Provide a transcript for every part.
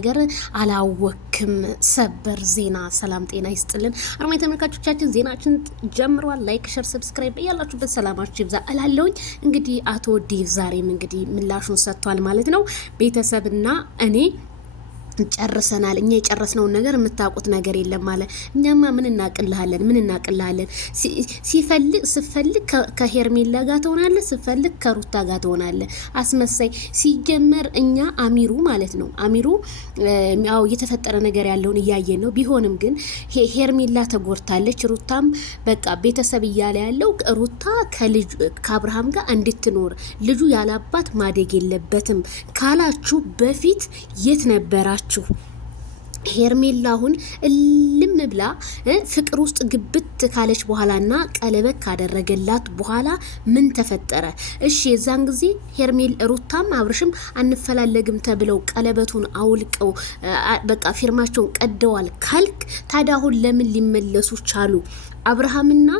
ነገር አላወክም። ሰበር ዜና። ሰላም ጤና ይስጥልን አርማይ ተመልካቾቻችን፣ ዜናችን ጀምሯል። ላይክ ሸር ሰብስክራይብ ያላችሁበት ሰላማችሁ ይብዛ እላለሁኝ። እንግዲህ አቶ ዴቭ ዛሬም እንግዲህ ምላሹን ሰጥቷል ማለት ነው። ቤተሰብና እኔ ጨርሰናል። እኛ የጨረስነውን ነገር የምታውቁት ነገር የለም ማለት እኛማ ምን እናቅልሃለን ሲፈልግ ከሄርሜላ ጋር ትሆናለህ፣ ሲፈልግ ከሩታ ጋር ትሆናለህ። አስመሳይ ሲጀመር እኛ አሚሩ ማለት ነው አሚሩ ያው የተፈጠረ ነገር ያለውን እያየን ነው። ቢሆንም ግን ሄርሜላ ተጎድታለች። ሩታም በቃ ቤተሰብ እያለ ያለው ሩታ ከአብርሃም ጋር እንድትኖር ልጁ ያላባት ማደግ የለበትም ካላችሁ በፊት የት ነበራችሁ? ሄርሜላ አሁን እልም ብላ ፍቅር ውስጥ ግብት ካለች በኋላና ቀለበት ካደረገላት በኋላ ምን ተፈጠረ? እሺ የዛን ጊዜ ሄርሜል ሩታም አብርሽም አንፈላለግም ተብለው ቀለበቱን አውልቀው በቃ ፊርማቸውን ቀደዋል ካልክ ታዲያ አሁን ለምን ሊመለሱ ቻሉ? አብርሃምና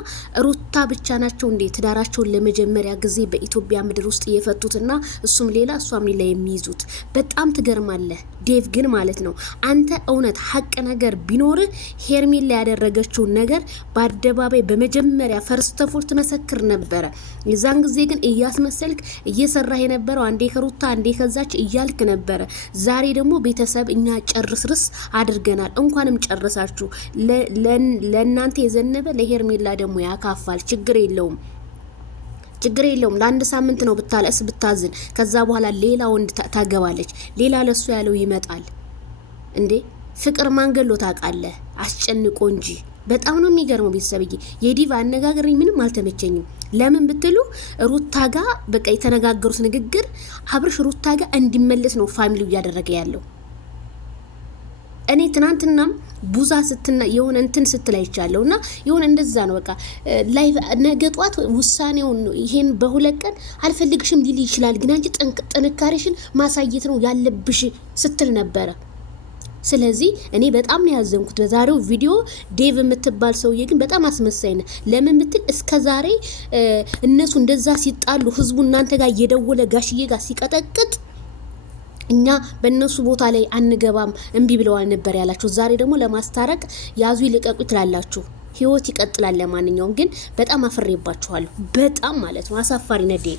ሩታ ብቻ ናቸው እንዴ ትዳራቸውን ለመጀመሪያ ጊዜ በኢትዮጵያ ምድር ውስጥ የፈቱትና እሱም ሌላ እሷም ሌላ የሚይዙት? በጣም ትገርማለህ ዴቭ ግን ማለት ነው። አንተ እውነት ሀቅ ነገር ቢኖር ሄርሜላ ያደረገችውን ነገር በአደባባይ በመጀመሪያ ፈርስተፎል ትመሰክር ነበረ። የዛን ጊዜ ግን እያስመሰልክ እየሰራህ የነበረው አንዴ ከሩታ አንዴ ከዛች እያልክ ነበረ። ዛሬ ደግሞ ቤተሰብ እኛ ጨርስርስ አድርገናል። እንኳንም ጨረሳችሁ። ለእናንተ የዘነበ ለሄርሜላ ደግሞ ያካፋል። ችግር የለውም። ለአንድ ሳምንት ነው ብታለስ ብታዝን፣ ከዛ በኋላ ሌላ ወንድ ታገባለች። ሌላ ለሱ ያለው ይመጣል እንዴ። ፍቅር ማንገሎ ታውቃለህ? አስጨንቆ እንጂ በጣም ነው የሚገርመው። ቤተሰብዬ የዲቫ አነጋገር ምንም አልተመቸኝም። ለምን ብትሉ ሩታ ጋር በቃ የተነጋገሩት ንግግር አብርሽ ሩታ ጋር እንዲመለስ ነው ፋሚሊው እያደረገ ያለው። እኔ ትናንትናም ቡዛ ስትና የሆነ እንትን ስትል አይቻለሁና የሆነ እንደዛ ነው በቃ ላይ ነገ ጧት ውሳኔውን ይሄን በሁለት ቀን አልፈልግሽም ሊል ይችላል፣ ግን አንቺ ጥንካሬሽን ማሳየት ነው ያለብሽ ስትል ነበረ። ስለዚህ እኔ በጣም ነው ያዘንኩት በዛሬው ቪዲዮ። ዴቭ የምትባል ሰውዬ ግን በጣም አስመሳይ ነው። ለምን ብትል እስከዛሬ እነሱ እንደዛ ሲጣሉ ህዝቡ እናንተ ጋር እየደወለ ጋሽዬ ጋር ሲቀጠቅጥ እኛ በእነሱ ቦታ ላይ አንገባም እምቢ ብለዋል ነበር ያላችሁ። ዛሬ ደግሞ ለማስታረቅ ያዙ ይልቀቁ ትላላችሁ። ህይወት ይቀጥላል። ለማንኛውም ግን በጣም አፍሬባችኋለሁ። በጣም ማለት ነው አሳፋሪ ነዴ